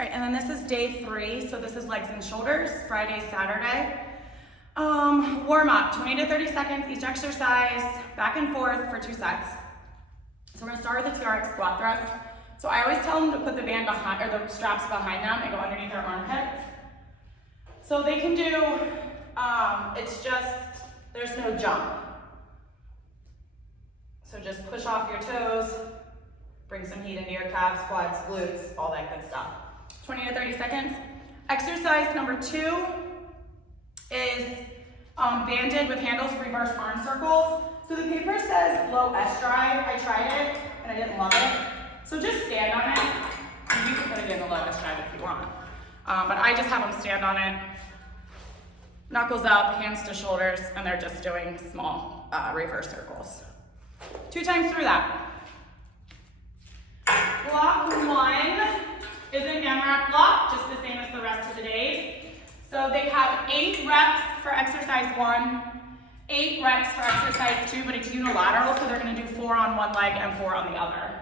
All right, and then this is day 3, so this is legs and shoulders, Friday, Saturday. Warm up, 20 to 30 seconds each exercise, back and forth for 2 sets. So we're gonna start with the TRX squat thrust. So I always tell them to put the band behind, or the straps behind them and go underneath their armpits. So they can do, it's just, there's no jump. So just push off your toes, bring some heat into your calves, quads, glutes, all that good stuff. 20 to 30 seconds. Exercise number 2 is banded with handles, reverse arm circles. So the paper says low S drive. I tried it and I didn't love it. So just stand on it. And you can put it in the low S drive if you want. But I just have them stand on it. Knuckles up, hands to shoulders, and they're just doing small reverse circles. 2 times through that. Block 1 is an AMRAP block, just the same as the rest of the days. So they have 8 reps for exercise 1, 8 reps for exercise 2, but it's unilateral, so they're gonna do 4 on one leg and 4 on the other.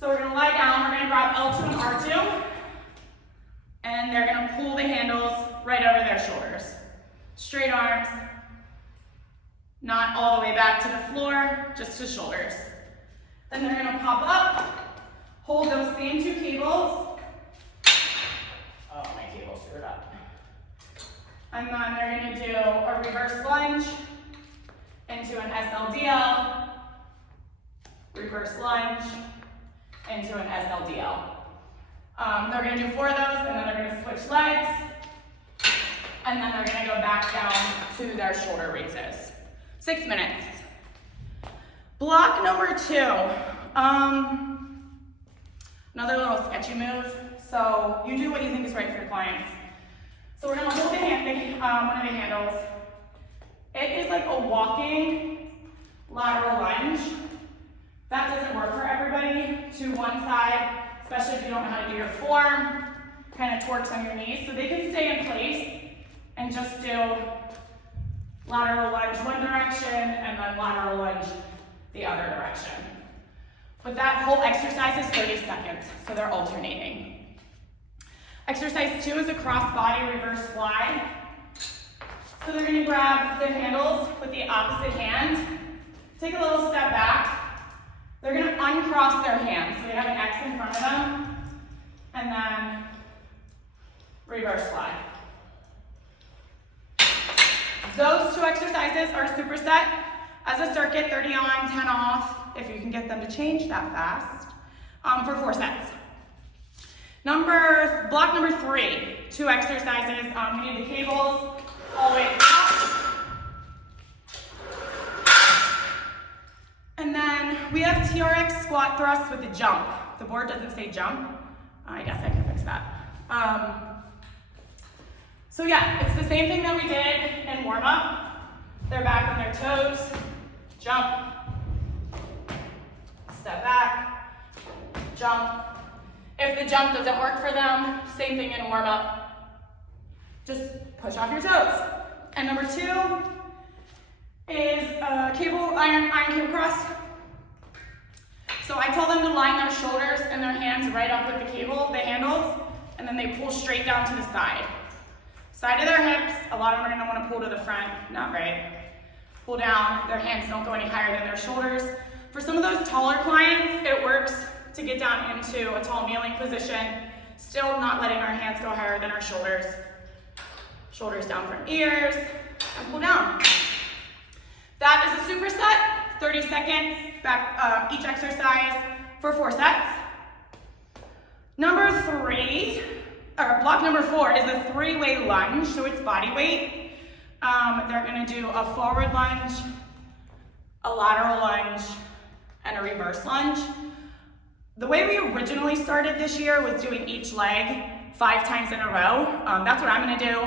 So we're gonna lie down, we're gonna grab L2 and R2, and they're gonna pull the handles right over their shoulders. Straight arms, not all the way back to the floor, just to shoulders. Then they're gonna pop up, hold those same 2 cables. Oh, my cable's screwed up. And then they're gonna do a reverse lunge into an SLDL, reverse lunge into an SLDL. They're gonna do 4 of those, and then they're gonna switch legs, and then they're gonna go back down to their shoulder raises. 6 minutes. Block number 2. Another little sketchy move. So you do what you think is right for your clients. So we're gonna hold one of the handles. It is like a walking lateral lunge. That doesn't work for everybody. To one side, especially if you don't know how to do your form, kind of torques on your knees. So they can stay in place and just do lateral lunge one direction and then lateral lunge the other direction. But that whole exercise is 30 seconds, so they're alternating. Exercise 2 is a cross-body reverse fly. So they're gonna grab the handles with the opposite hand, take a little step back. They're gonna uncross their hands, so they have an X in front of them, and then reverse fly. Those 2 exercises are superset as a circuit, 30 on, 10 off, if you can get them to change that fast, for 4 sets. Block number 3, 2 exercises. We need the cables all the way up. And then we have TRX squat thrust with the jump. The board doesn't say jump. I guess I can fix that. So yeah, it's the same thing that we did in warm up. They're back on their toes, jump, step back, jump. If the jump doesn't work for them, same thing in warm up. Just push off your toes. And number 2 is iron cable cross. So I tell them to line their shoulders and their hands right up with the handles, and then they pull straight down to the side. Side of their hips, a lot of them are gonna wanna pull to the front, not right. Pull down, their hands don't go any higher than their shoulders. For some of those taller clients, it works to get down into a tall kneeling position, still not letting our hands go higher than our shoulders. Shoulders down from ears, and pull down. That is a superset, 30 seconds, back each exercise for 4 sets. Block number 4 is a 3-way lunge, so it's body weight. They're gonna do a forward lunge, a lateral lunge, and a reverse lunge. The way we originally started this year was doing each leg 5 times in a row. That's what I'm gonna do.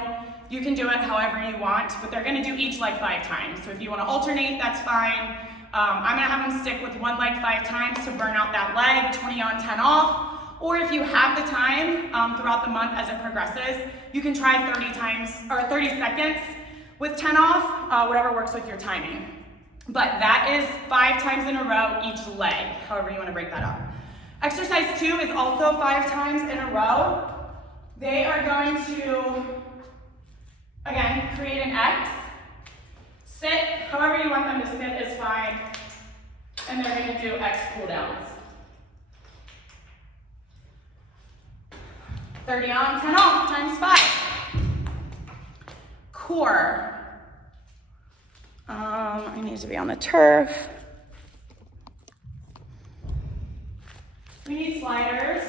You can do it however you want, but they're gonna do each leg 5 times. So if you wanna alternate, that's fine. I'm gonna have them stick with one leg 5 times to burn out that leg, 20 on, 10 off. Or if you have the time throughout the month as it progresses, you can try 30 seconds with 10 off, whatever works with your timing. But that is 5 times in a row each leg, however you wanna break that up. Exercise 2 is also 5 times in a row. They are going to, again, create an X. Sit, however you want them to sit is fine. And they're going to do X cool downs. 30 on, 10 off, times 5. Core. I need to be on the turf. We need sliders.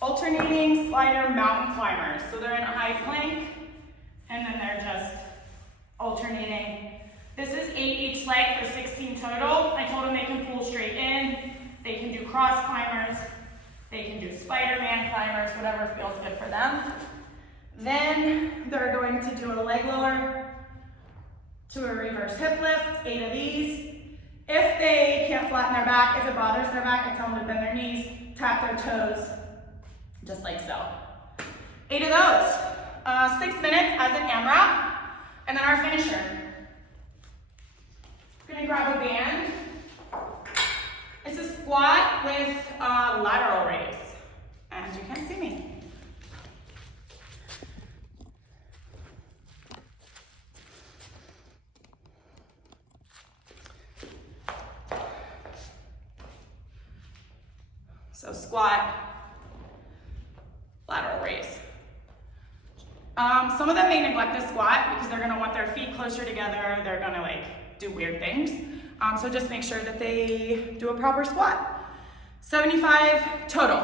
Alternating slider mountain climbers. So they're in a high plank, and then they're just alternating. This is 8 each leg for 16 total. I told them they can pull straight in. They can do cross climbers. They can do Spider-Man climbers, whatever feels good for them. Then they're going to do a leg lower to a reverse hip lift, 8 of these. If they can't flatten their back, if it bothers their back, I tell them to bend their knees, tap their toes, just like so. 8 of those. 6 minutes as an AMRAP, and then our finisher. Gonna grab a band. It's a squat with lateral raise, and you can't see me. So squat, lateral raise. Some of them may neglect the squat because they're gonna want their feet closer together. They're gonna like do weird things. So just make sure that they do a proper squat. 75 total,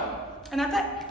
and that's it.